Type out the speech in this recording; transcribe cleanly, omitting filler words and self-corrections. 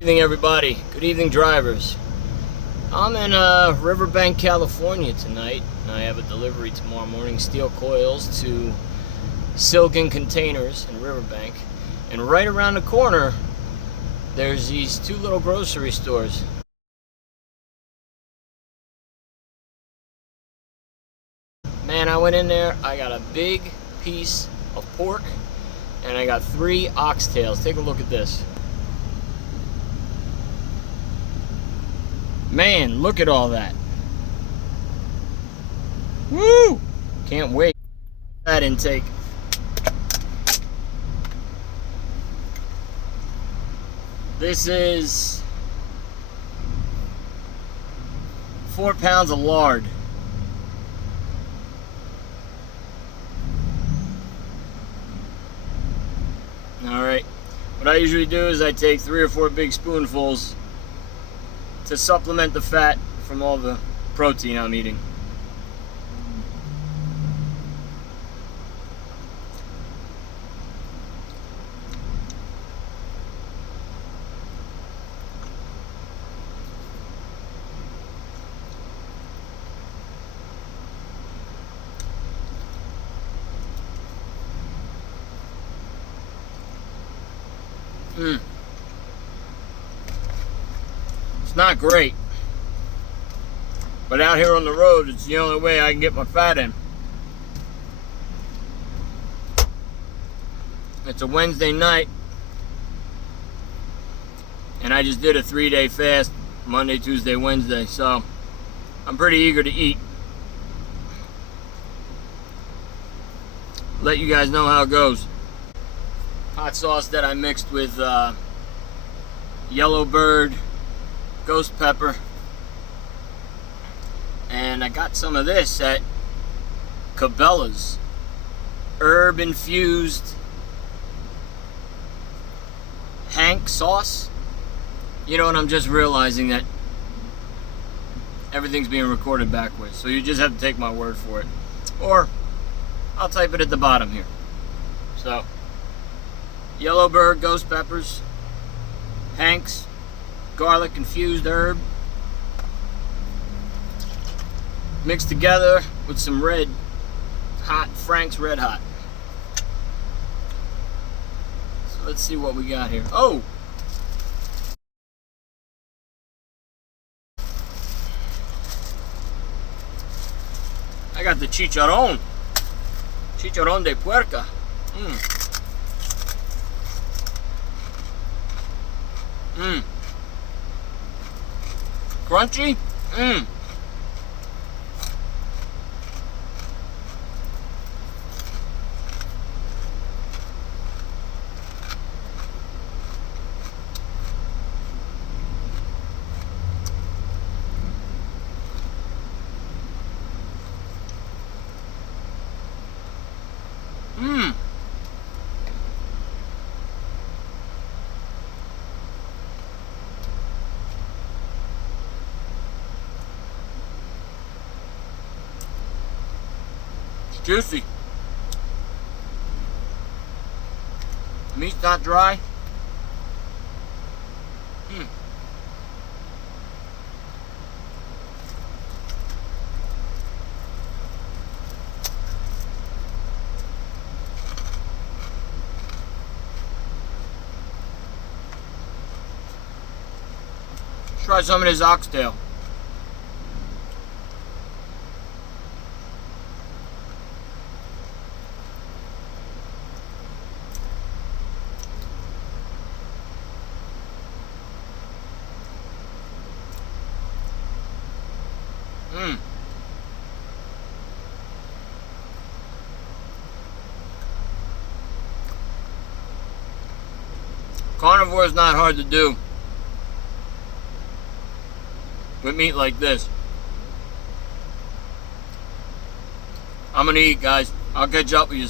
Good evening, everybody. Good evening, drivers. I'm in RiverBank, California tonight. I have a delivery tomorrow morning, steel coils to Silgan Containers in RiverBank. And right around the corner, there's these two little grocery stores. Man, I went in there, I got a big piece of pork, and I got 3 oxtails. Take a look at this. Man, look at all that. Woo! Can't wait. That intake. This is 4 pounds of lard. Alright. What I usually do is I take 3 or 4 big spoonfuls to supplement the fat from all the protein I'm eating. It's not great, but out here on the road, it's the only way I can get my fat in. It's a Wednesday night, and I just did a 3-day fast, Monday, Tuesday, Wednesday, so I'm pretty eager to eat. Let you guys know how it goes. Hot sauce that I mixed with Yellowbird, ghost pepper, and I got some of this at Cabela's, herb infused Hank sauce. You know, and I'm just realizing that everything's being recorded backwards, so you just have to take my word for it, or I'll type it at the bottom here. So Yellowbird, ghost peppers, Hank's garlic infused herb, mixed together with some red hot Frank's Red Hot. So let's see what we got here. Oh, I got the chicharrón de puerca. Crunchy. Juicy. Meat's not dry. Try some of this oxtail. Carnivore is not hard to do with meat like this. I'm gonna eat, guys. I'll catch up with you.